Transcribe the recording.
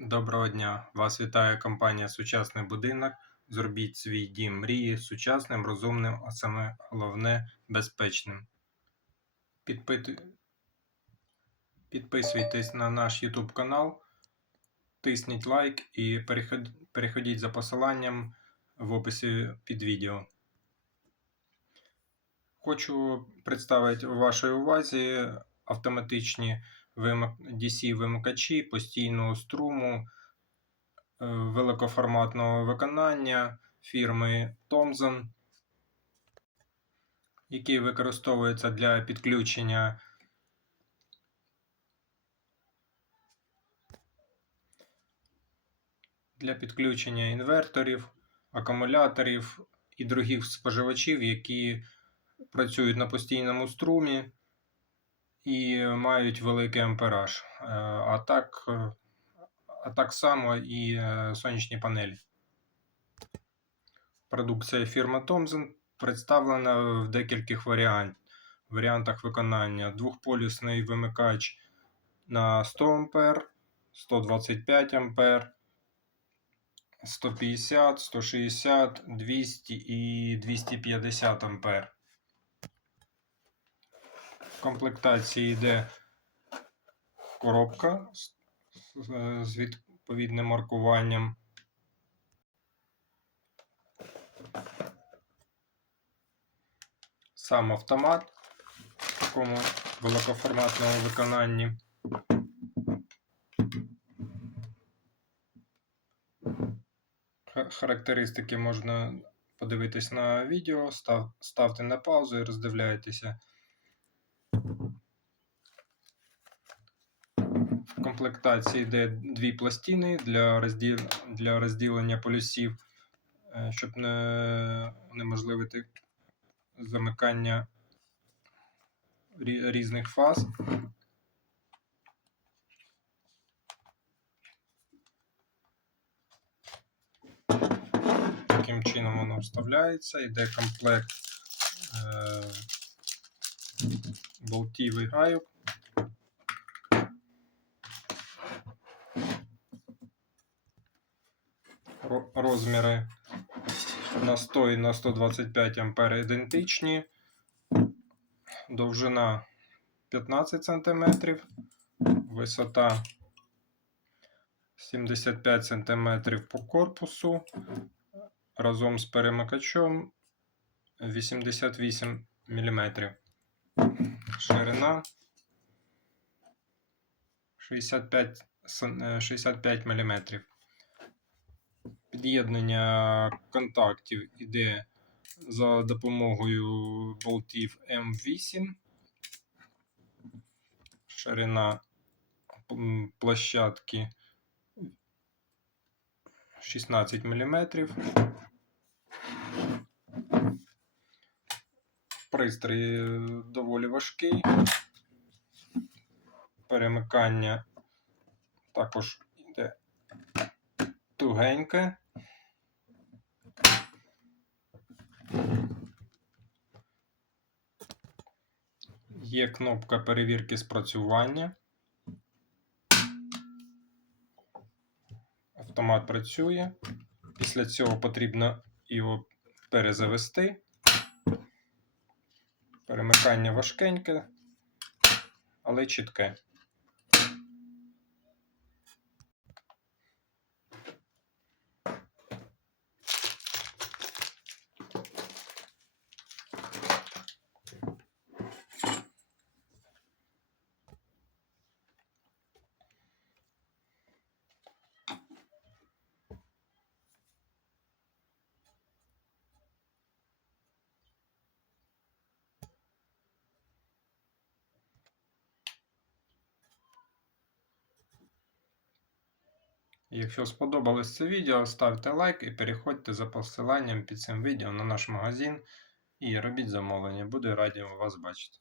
Доброго дня! Вас вітає компанія Сучасний будинок. Зробіть свій дім мрії сучасним, розумним, а саме головне безпечним. Підпити- Підписуйтесь на наш YouTube канал, тисніть лайк і переход- переходіть за посиланням в описі під відео. Хочу представити вашій увазі автоматичні DC-вимикачі постійного струму е, великоформатного виконання фірми Thomson, які використовуються для підключення для підключення інверторів, акумуляторів і других споживачів, які працюють на постійному струмі і мають великий ампераж. Е, А так, е, а так само і е, сонячні панелі. Продукція фірми Thomson представлена в декількох варіант, варіантах виконання. Двохполюсний вимикач на 100 А, 125 А, 150, 160, 200 і 250 А. Комплектації йде коробка з відповідним маркуванням. Сам автомат в такому великоформатному виконанні. Характеристики можна подивитись на відео, став, ставте на паузу і роздивляйтеся. В комплектації йде дві пластини для, розділ... для розділення полюсів, е, щоб не унеможливити замикання різних фаз. Таким чином воно вставляється, йде комплект е... болтів і гайок. Розміри на 100 і на 125 ампер ідентичні. Довжина 15 см, висота 75 см по корпусу. Разом з перемикачом 88 мм. Ширина 65, е, 65 мм. Під'єднання контактів іде за допомогою болтів М8. Ширина площадки 16 мм. Пристрій е, доволі важкий. Перемикання також йде тугеньке. Є кнопка перевірки спрацювання. Автомат працює. Після цього потрібно його перезавести. Перемикання важкеньке, але чітке. Якщо сподобалось це відео, ставте лайк і переходьте за посиланням під цим відео на наш магазин і робіть замовлення. Буду радий вас бачити.